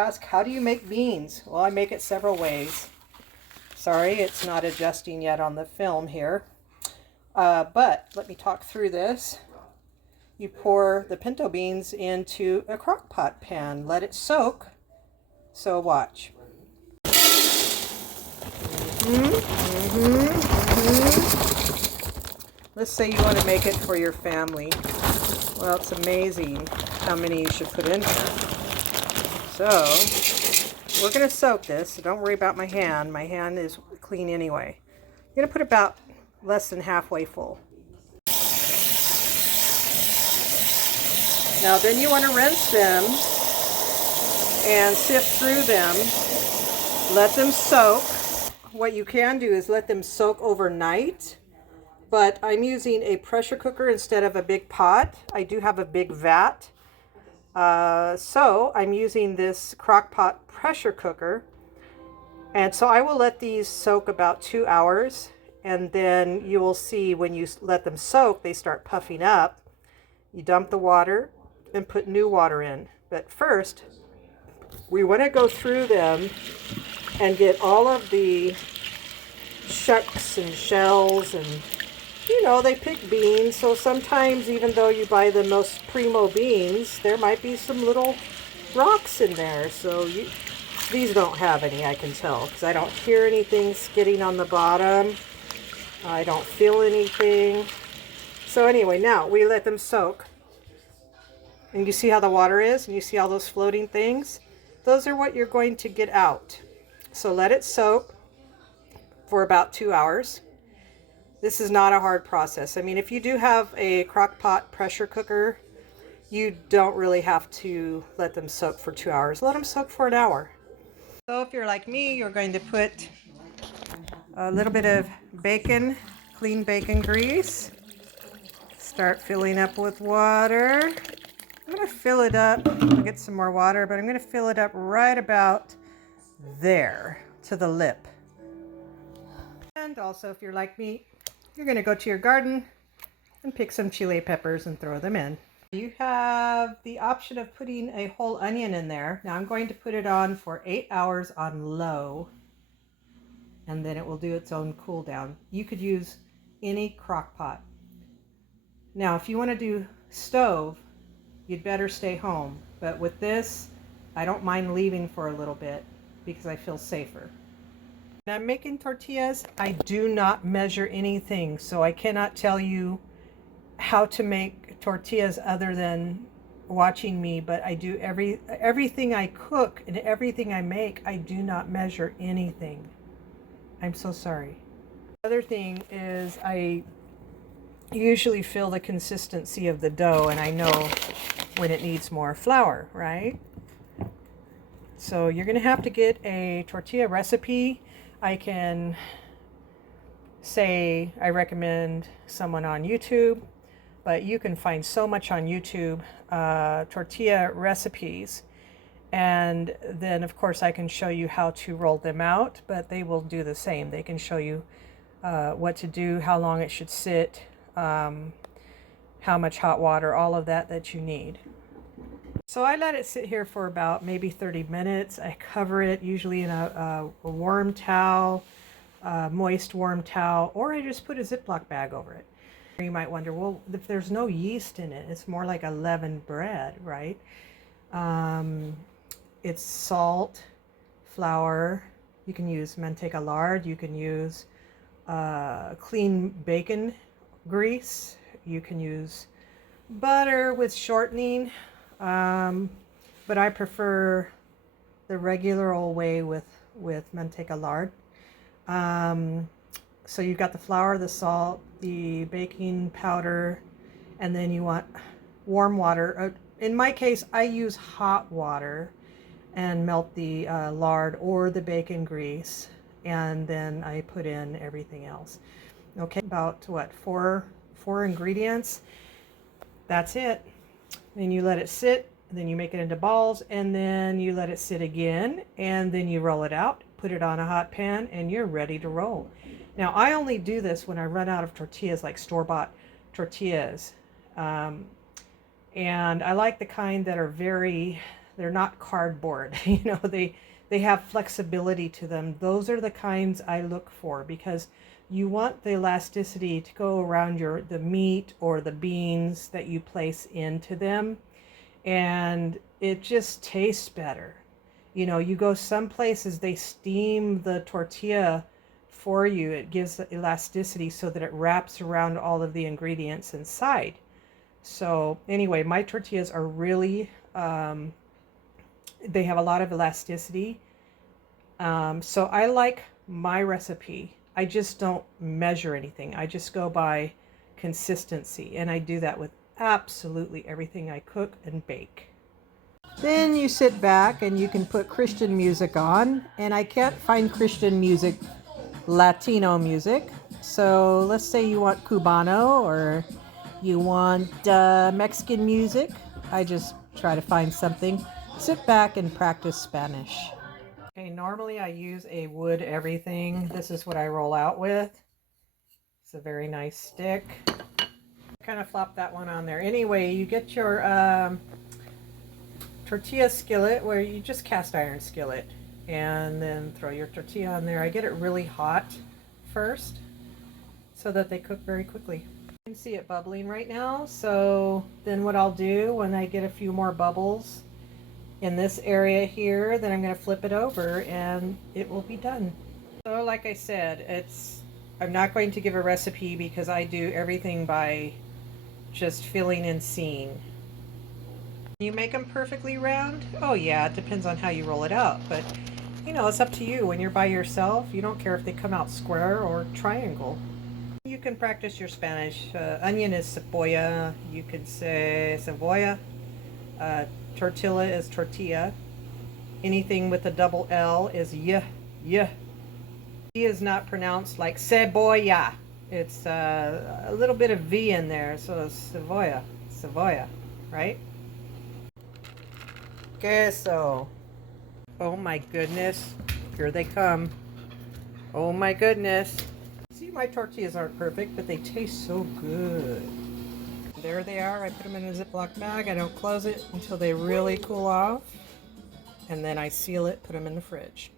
ask, how do you make beans? Well, I make it several ways. Sorry, it's not adjusting yet on the film here. But let me talk through this. You pour the pinto beans into a crock pot pan. Let it soak. So watch. Let's say you want to make it for your family. Well, it's amazing how many you should put in here. So, we're going to soak this. So don't worry about my hand. My hand is clean anyway. I'm going to put about less than halfway full. Now then you want to rinse them and sift through them. Let them soak. What you can do is let them soak overnight. But I'm using a pressure cooker instead of a big pot. I do have a big vat. So I'm using this crock pot pressure cooker. And so I will let these soak about 2 hours. And then you will see when you let them soak, they start puffing up. You dump the water and put new water in. But first, we want to go through them and get all of the shucks and shells and, you know, they pick beans, so sometimes even though you buy the most primo beans, there might be some little rocks in there. So these don't have any, I can tell, because I don't hear anything skidding on the bottom. I don't feel anything. So anyway, now we let them soak. And you see how the water is, and you see all those floating things? Those are what you're going to get out. So let it soak for about 2 hours. This is not a hard process. I mean, if you do have a crock pot pressure cooker, you don't really have to let them soak for 2 hours. Let them soak for an hour. So if you're like me, you're going to put a little bit of bacon, clean bacon grease. Start filling up with water. I'm going to fill it up. I'll get some more water, but I'm going to fill it up right about there to the lip. And also, if you're like me, you're going to go to your garden and pick some chili peppers and throw them in. You have the option of putting a whole onion in there. Now I'm going to put it on for 8 hours on low, and then it will do its own cool down. You could use any crock pot. Now, if you want to do stove, you'd better stay home. But with this, I don't mind leaving for a little bit because I feel safer. When I'm making tortillas, I do not measure anything, so I cannot tell you how to make tortillas other than watching me, but I do everything I cook and everything I make, I do not measure anything. I'm so sorry. Other thing is I usually feel the consistency of the dough, and I know when it needs more flour, right? So you're going to have to get a tortilla recipe. I can say I recommend someone on YouTube, but you can find so much on YouTube, tortilla recipes. And then of course I can show you how to roll them out, but they will do the same. They can show you what to do, how long it should sit, how much hot water, all of that you need. So I let it sit here for about maybe 30 minutes. I cover it usually in a warm towel, moist warm towel, or I just put a Ziploc bag over it. You might wonder, well, if there's no yeast in it, it's more like a leavened bread, right? It's salt, flour. You can use manteca lard. You can use clean bacon grease. You can use butter with shortening. But I prefer the regular old way with manteca lard. So you've got the flour, the salt, the baking powder, and then you want warm water. In my case, I use hot water and melt the lard or the bacon grease, and then I put in everything else. Okay, about what, four ingredients. That's it. Then you let it sit, then you make it into balls, and then you let it sit again, and then you roll it out, put it on a hot pan, and you're ready to roll. Now, I only do this when I run out of tortillas, like store-bought tortillas. And I like the kind that They're not cardboard. You know, they have flexibility to them. Those are the kinds I look for, because you want the elasticity to go around the meat or the beans that you place into them, and it just tastes better. You know, you go some places, they steam the tortilla for you. It gives the elasticity so that it wraps around all of the ingredients inside. So anyway, my tortillas are really, they have a lot of elasticity. So I like my recipe. I just don't measure anything. I just go by consistency, and I do that with absolutely everything I cook and bake. Then you sit back and you can put Christian music on, and I can't find Christian music, Latino music. So let's say you want Cubano or you want Mexican music. I just try to find something. Sit back and practice Spanish. Okay, normally I use a wood everything. This is what I roll out with. It's a very nice stick. Kind of flop that one on there. Anyway, you get your tortilla skillet, where you just cast iron skillet, and then throw your tortilla on there. I get it really hot first so that they cook very quickly. You can see it bubbling right now. So then what I'll do when I get a few more bubbles in this area here, then I'm going to flip it over and it will be done. So like I said, I'm not going to give a recipe because I do everything by just feeling and seeing. You make them perfectly round? Oh yeah, it depends on how you roll it out, but you know, it's up to you. When you're by yourself, you don't care if they come out square or triangle. You can practice your Spanish. Onion is cebolla. You could say cebolla. Tortilla is tortilla. Anything with a double L is y. Y. V is not pronounced like cebolla. It's a little bit of V in there, so it's cebolla. Cebolla, right? Queso. Oh my goodness. Here they come. Oh my goodness. See, my tortillas aren't perfect, but they taste so good. There they are. I put them in a Ziploc bag. I don't close it until they really cool off. And then I seal it, put them in the fridge.